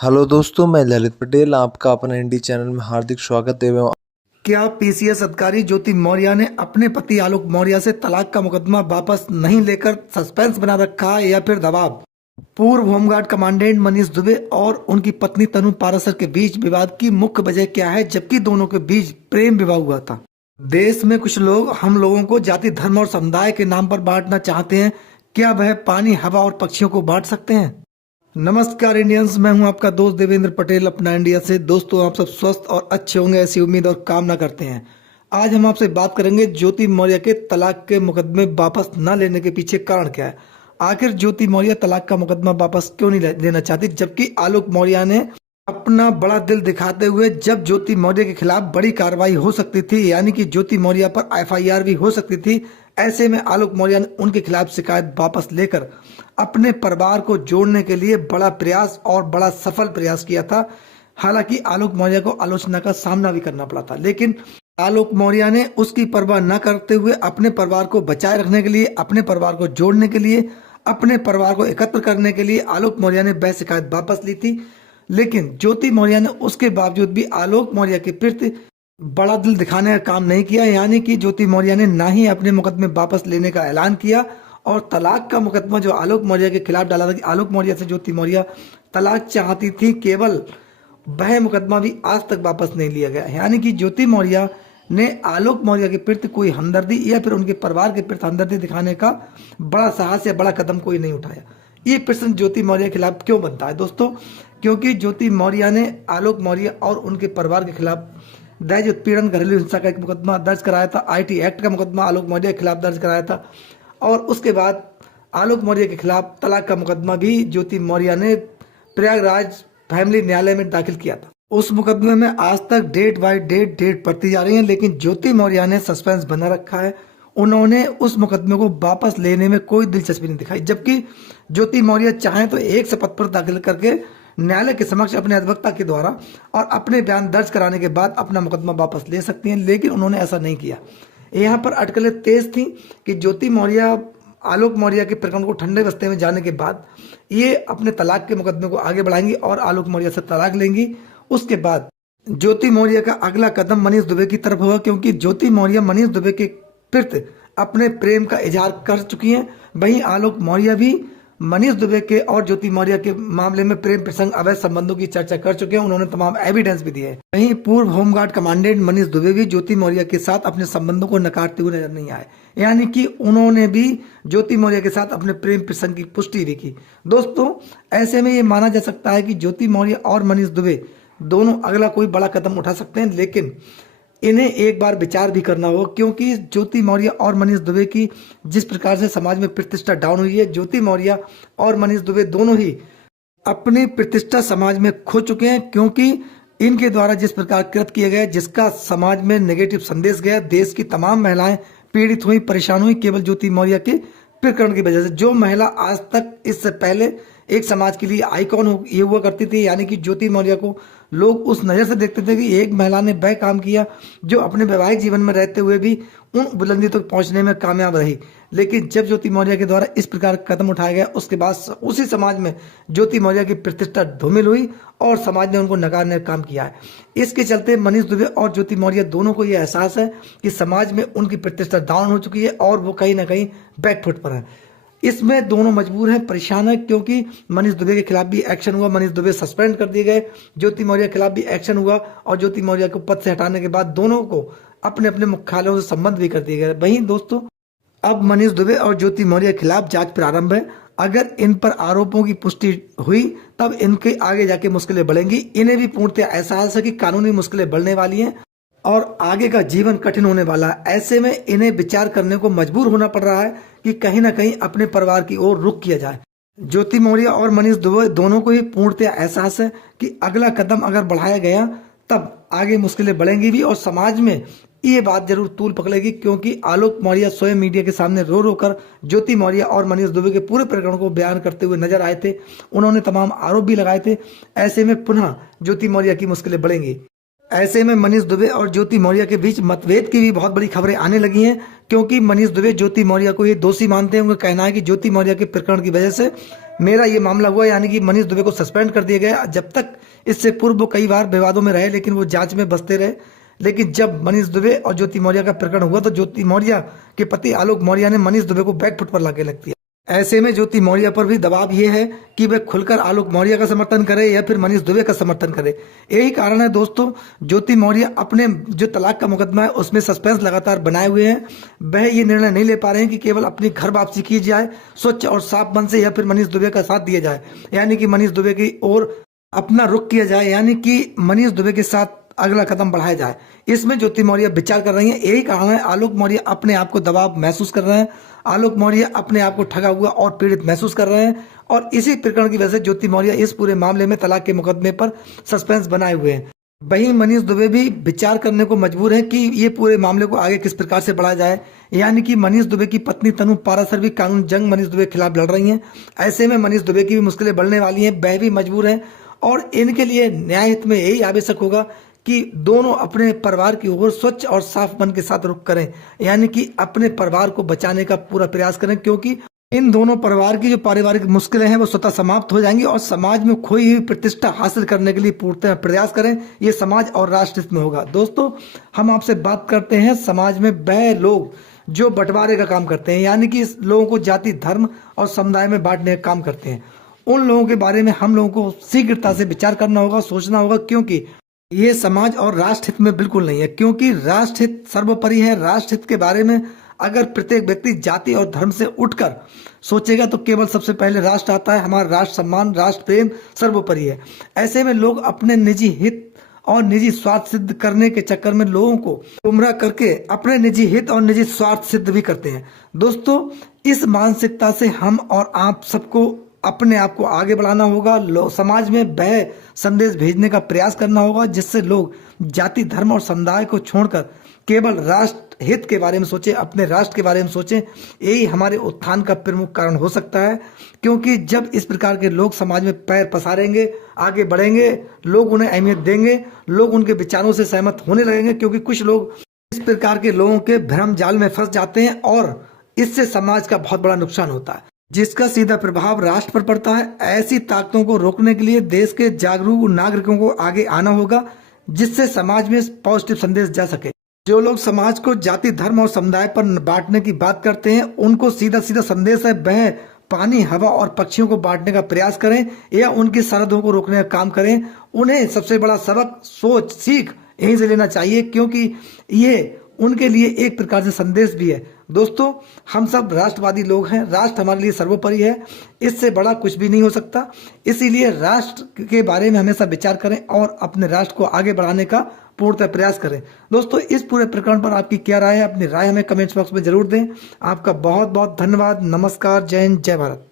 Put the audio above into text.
Hello दोस्तों, मैं ललित पटेल आपका अपना इंडी चैनल में हार्दिक स्वागत एवं क्या पीसीएस अधिकारी ज्योति मौर्य ने अपने पति आलोक मौर्य से तलाक का मुकदमा वापस नहीं लेकर सस्पेंस बना रखा है या फिर दबाव? पूर्व होमगार्ड कमांडेंट मनीष दुबे और उनकी पत्नी तनु पारासर के बीच विवाद की मुख्य वजह क्या है, जबकि दोनों के बीच प्रेम विवाह हुआ था? देश में कुछ लोग हम लोगों को जाति, धर्म और समुदाय के नाम पर बांटना चाहते हैं। क्या वह पानी, हवा और पक्षियों को बांट सकते हैं? नमस्कार इंडियंस, मैं हूं आपका दोस्त देवेंद्र पटेल अपना इंडिया से। दोस्तों, आप सब स्वस्थ और अच्छे होंगे ऐसी उम्मीद और कामना करते हैं। आज हम आपसे बात करेंगे ज्योति मौर्य के तलाक के मुकदमे वापस न लेने के पीछे कारण क्या है। आखिर ज्योति मौर्य तलाक का मुकदमा वापस क्यों नहीं लेना चाहती, जबकि आलोक मौर्य ने अपना बड़ा दिल दिखाते हुए जब ज्योति मौर्य के खिलाफ बड़ी कार्रवाई हो सकती थी, यानी कि ज्योति मौर्य पर एफआईआर भी हो सकती थी, ऐसे में आलोक मौर्य ने उनके खिलाफ शिकायत वापस लेकर अपने परिवार को जोड़ने के लिए बड़ा प्रयास और बड़ा सफल प्रयास किया था। हालांकि आलोक मौर्य को आलोचना का सामना भी करना पड़ा था, लेकिन आलोक मौर्य ने उसकी परवाह न करते हुए अपने परिवार को बचाए रखने के लिए, अपने परिवार को जोड़ने के लिए, अपने परिवार को एकत्र करने के लिए आलोक मौर्य ने वह शिकायत वापस ली थी। लेकिन ज्योति मौर्य ने उसके बावजूद भी आलोक मौर्य के प्रति बड़ा दिल दिखाने का काम नहीं किया, यानी कि ज्योति मौर्य ने ना ही अपने मुकदमे वापस लेने का ऐलान किया और तलाक का मुकदमा जो आलोक मौर्य के खिलाफ डाला था कि आलोक मौर्य से ज्योति मौर्य तलाक चाहती थी, केवल वह मुकदमा भी आज तक वापस नहीं लिया गया। यानी कि ज्योति मौर्य ने आलोक मौर्य के प्रति कोई हमदर्दी या फिर उनके परिवार के प्रति हमदर्दी दिखाने का बड़ा साहस या बड़ा कदम कोई नहीं उठाया। ये प्रश्न ज्योति मौर्य के खिलाफ क्यों बनता है दोस्तों? क्योंकि ज्योति मौर्य ने आलोक मौर्य और उनके परिवार के खिलाफ दहेज उत्पीड़न, घरेलू हिंसा का एक मुकदमा दर्ज कराया था, आईटी एक्ट का मुकदमा आलोक मौर्य के खिलाफ दर्ज कराया था, और उसके बाद आलोक मौर्य के खिलाफ तलाक का मुकदमा भी ज्योति मौर्य ने प्रयागराज फैमिली न्यायालय में दाखिल किया था। उस मुकदमे में आज तक डेट बाय डेट पड़ती जा रही है, लेकिन ज्योति मौर्य ने सस्पेंस बना रखा है। उन्होंने उस मुकदमे को वापस लेने में कोई दिलचस्पी नहीं दिखाई, जबकि ज्योति मौर्य चाहे तो एक शपथ पत्र दाखिल करके न्यायालय के समक्ष अपने अधिवक्ता के द्वारा और अपने बयान दर्ज कराने के बाद अपना मुकदमा वापस ले सकती हैं, लेकिन उन्होंने ऐसा नहीं किया। यहाँ पर अटकलें तेज थी कि ज्योति मौर्य आलोक मौर्य के प्रकरण को ठंडे बस्ते में जाने के बाद ये अपने तलाक के मुकदमे को आगे बढ़ाएंगी और आलोक मौर्य से तलाक लेंगी। उसके बाद ज्योति मौर्य का अगला कदम मनीष दुबे की तरफ होगा, क्योंकि ज्योति मौर्य मनीष दुबे के प्रति अपने प्रेम का इजहार कर चुकी हैं। वहीं आलोक मौर्य भी मनीष दुबे के और ज्योति मौर्य के मामले में प्रेम प्रसंग, अवैध संबंधों की चर्चा कर चुके हैं। उन्होंने तमाम एविडेंस भी दिए हैं। वहीं पूर्व होमगार्ड कमांडेंट मनीष दुबे भी ज्योति मौर्य के साथ अपने संबंधों को नकारते हुए नजर नहीं आए, यानी कि उन्होंने भी ज्योति मौर्य के साथ अपने प्रेम प्रसंग की पुष्टि भी की। दोस्तों, ऐसे में ये माना जा सकता है कि ज्योति मौर्य और मनीष दुबे दोनों अगला कोई बड़ा कदम उठा सकते हैं, लेकिन इन्हें एक बार विचार भी करना होगा, क्योंकि ज्योति मौर्य और मनीष दुबे की जिस प्रकार से समाज में प्रतिष्ठा डाउन हुई है, ज्योति मौर्य और मनीष दुबे दोनों ही अपनी प्रतिष्ठा समाज में खो चुके हैं, क्योंकि इनके द्वारा जिस प्रकार कृत किया गया, जिसका समाज में नेगेटिव संदेश गया, देश की तमाम महिलाएं पीड़ित हुई, परेशान हुई केवल ज्योति मौर्य के प्रकरण की वजह से। जो महिला आज तक इससे पहले एक समाज के लिए आइकॉन ये हुआ करती थी, यानी कि ज्योति मौर्य को लोग उस नज़र से देखते थे कि एक महिला ने वह काम किया जो अपने वैवाहिक जीवन में रहते हुए भी उन बुलंदी तक पहुंचने में कामयाब रही। लेकिन जब ज्योति मौर्य के द्वारा इस प्रकार का कदम उठाया गया, उसके बाद उसी समाज में ज्योति मौर्य की प्रतिष्ठा धूमिल हुई और समाज ने उनको नकारने का काम किया है। इसके चलते मनीष दुबे और ज्योति मौर्य दोनों को यह एहसास है कि समाज में उनकी प्रतिष्ठा डाउन हो चुकी है और वो कहीं ना कहीं बैकफुट पर है। इसमें दोनों मजबूर हैं, परेशान है, क्योंकि मनीष दुबे के खिलाफ भी एक्शन हुआ, मनीष दुबे सस्पेंड कर दिए गए, ज्योति मौर्य के खिलाफ भी एक्शन हुआ और ज्योति मौर्य को पद से हटाने के बाद दोनों को अपने अपने मुख्यालयों से संबंध भी कर दिए गए। वहीं दोस्तों, अब मनीष दुबे और ज्योति मौर्य के खिलाफ जांच प्रारंभ है। अगर इन पर आरोपों की पुष्टि हुई तब इनके आगे जाके मुश्किलें बढ़ेंगी। इन्हें भी पूर्णतः एहसास है कि कानूनी मुश्किलें बढ़ने वाली हैं और आगे का जीवन कठिन होने वाला है। ऐसे में इन्हें विचार करने को मजबूर होना पड़ रहा है कि कहीं ना कहीं अपने परिवार की ओर रुख किया जाए। ज्योति मौर्य और मनीष दुबे दोनों को ही पूर्णतः एहसास है कि अगला कदम अगर बढ़ाया गया तब आगे मुश्किलें बढ़ेंगी भी और समाज में ये बात जरूर तूल पकड़ेगी, क्योंकि आलोक मौर्य स्वयं मीडिया के सामने रो रो कर ज्योति मौर्य और मनीष दुबे के पूरे प्रकरण को बयान करते हुए नजर आए थे। उन्होंने तमाम आरोप भी लगाए थे। ऐसे में पुनः ज्योति मौर्य की मुश्किलें बढ़ेंगी। ऐसे में मनीष दुबे और ज्योति मौर्य के बीच मतभेद की भी बहुत बड़ी खबरें आने लगी हैं, क्योंकि मनीष दुबे ज्योति मौर्य को ये दोषी मानते हैं। उनका कहना है कि ज्योति मौर्य के प्रकरण की वजह से मेरा ये मामला हुआ, यानी कि मनीष दुबे को सस्पेंड कर दिया गया। जब तक इससे पूर्व वो कई बार विवादों में रहे, लेकिन वो जांच में बसते रहे। लेकिन जब मनीष दुबे और ज्योति मौर्य का प्रकरण हुआ तो ज्योति मौर्य के पति आलोक मौर्य ने मनीष दुबे को बैकफुट पर लाके रख दिया। ऐसे में ज्योति मौर्य पर भी दबाव ये है कि वह खुलकर आलोक मौर्य का समर्थन करे या फिर मनीष दुबे का समर्थन करे। यही कारण है दोस्तों, ज्योति मौर्य अपने जो तलाक का मुकदमा है उसमें सस्पेंस लगातार बनाए हुए हैं। वह ये निर्णय नहीं ले पा रहे हैं कि केवल अपनी घर वापसी की जाए स्वच्छ और साफ मन से, या फिर मनीष दुबे का साथ दिया जाए, यानी कि मनीष दुबे की ओर अपना रुख किया जाए, यानी कि मनीष दुबे के साथ अगला कदम बढ़ाया जाए। इसमें ज्योति मौर्य विचार कर रही हैं। यही कारण है आलोक मौर्य अपने आप को दबाव महसूस कर रहे हैं। आलोक मौर्य अपने आप को ठगा हुआ और पीड़ित महसूस कर रहे हैं, और इसी प्रकरण की वजह से ज्योति मौर्य इस पूरे मामले में तलाक के मुकदमे पर सस्पेंस बनाए हुए हैं। वहीं मनीष दुबे भी विचार करने को मजबूर है कि ये पूरे मामले को आगे किस प्रकार से बढ़ाया जाए, यानी कि मनीष दुबे की पत्नी तनु पारासर भी कानून जंग मनीष दुबे के खिलाफ लड़ रही हैं। ऐसे में मनीष दुबे की भी मुश्किलें बढ़ने वाली हैं, वह भी मजबूर है, और इनके लिए न्याय हित में यही आवश्यक होगा कि दोनों अपने परिवार की ओर स्वच्छ और साफ मन के साथ रुख करें, यानी कि अपने परिवार को बचाने का पूरा प्रयास करें, क्योंकि इन दोनों परिवार की जो पारिवारिक मुश्किलें हैं वो स्वतः समाप्त हो जाएंगी और समाज में खोई हुई प्रतिष्ठा हासिल करने के लिए पूर्ण प्रयास करें। ये समाज और राष्ट्र हित में होगा। दोस्तों, हम आपसे बात करते हैं समाज में वह लोग जो बंटवारे का काम करते हैं, यानी कि इस लोगों को जाति धर्म और समुदाय में बांटने का काम करते हैं। उन लोगों के बारे में हम लोगों को शीघ्रता से विचार करना होगा, सोचना होगा, क्योंकि ये समाज और राष्ट्र हित में बिल्कुल नहीं है। क्योंकि राष्ट्र हित सर्वोपरि है। राष्ट्र हित के बारे में अगर प्रत्येक व्यक्ति जाति और धर्म से उठकर सोचेगा तो केवल सबसे पहले राष्ट्र आता है। हमारा राष्ट्र सम्मान, राष्ट्र प्रेम सर्वोपरि है। ऐसे में लोग अपने निजी हित और निजी स्वार्थ सिद्ध करने के चक्कर में लोगों को गुमराह करके अपने निजी हित और निजी स्वार्थ सिद्ध भी करते हैं। दोस्तों, इस मानसिकता से हम और आप सबको अपने आप को आगे बढ़ाना होगा। समाज में वह संदेश भेजने का प्रयास करना होगा जिससे लोग जाति धर्म और समुदाय को छोड़कर केवल राष्ट्र हित के बारे में सोचें, अपने राष्ट्र के बारे में सोचें। यही हमारे उत्थान का प्रमुख कारण हो सकता है, क्योंकि जब इस प्रकार के लोग समाज में पैर पसारेंगे, आगे बढ़ेंगे, लोग उन्हें अहमियत देंगे, लोग उनके विचारों से सहमत होने लगेंगे। क्योंकि कुछ लोग इस प्रकार के लोगों के भ्रम जाल में फंस जाते हैं और इससे समाज का बहुत बड़ा नुकसान होता है, जिसका सीधा प्रभाव राष्ट्र पर पड़ता है। ऐसी ताकतों को रोकने के लिए देश के जागरूक नागरिकों को आगे आना होगा, जिससे समाज में पॉजिटिव संदेश जा सके। जो लोग समाज को जाति धर्म और समुदाय पर बांटने की बात करते हैं, उनको सीधा सीधा संदेश है वह पानी हवा और पक्षियों को बांटने का प्रयास करें या उनकी सरहदों को रोकने का काम करें। उन्हें सबसे बड़ा सबक, सोच, सीख यहीं से लेना चाहिए, क्योंकि ये उनके लिए एक प्रकार से संदेश भी है। दोस्तों, हम सब राष्ट्रवादी लोग हैं। राष्ट्र हमारे लिए सर्वोपरि है, इससे बड़ा कुछ भी नहीं हो सकता। इसीलिए राष्ट्र के बारे में हमेशा विचार करें और अपने राष्ट्र को आगे बढ़ाने का पूर्णतः प्रयास करें। दोस्तों, इस पूरे प्रकरण पर आपकी क्या राय है? अपनी राय हमें कमेंट्स बॉक्स में जरूर दें। आपका बहुत बहुत धन्यवाद। नमस्कार, जय हिंद, जय भारत।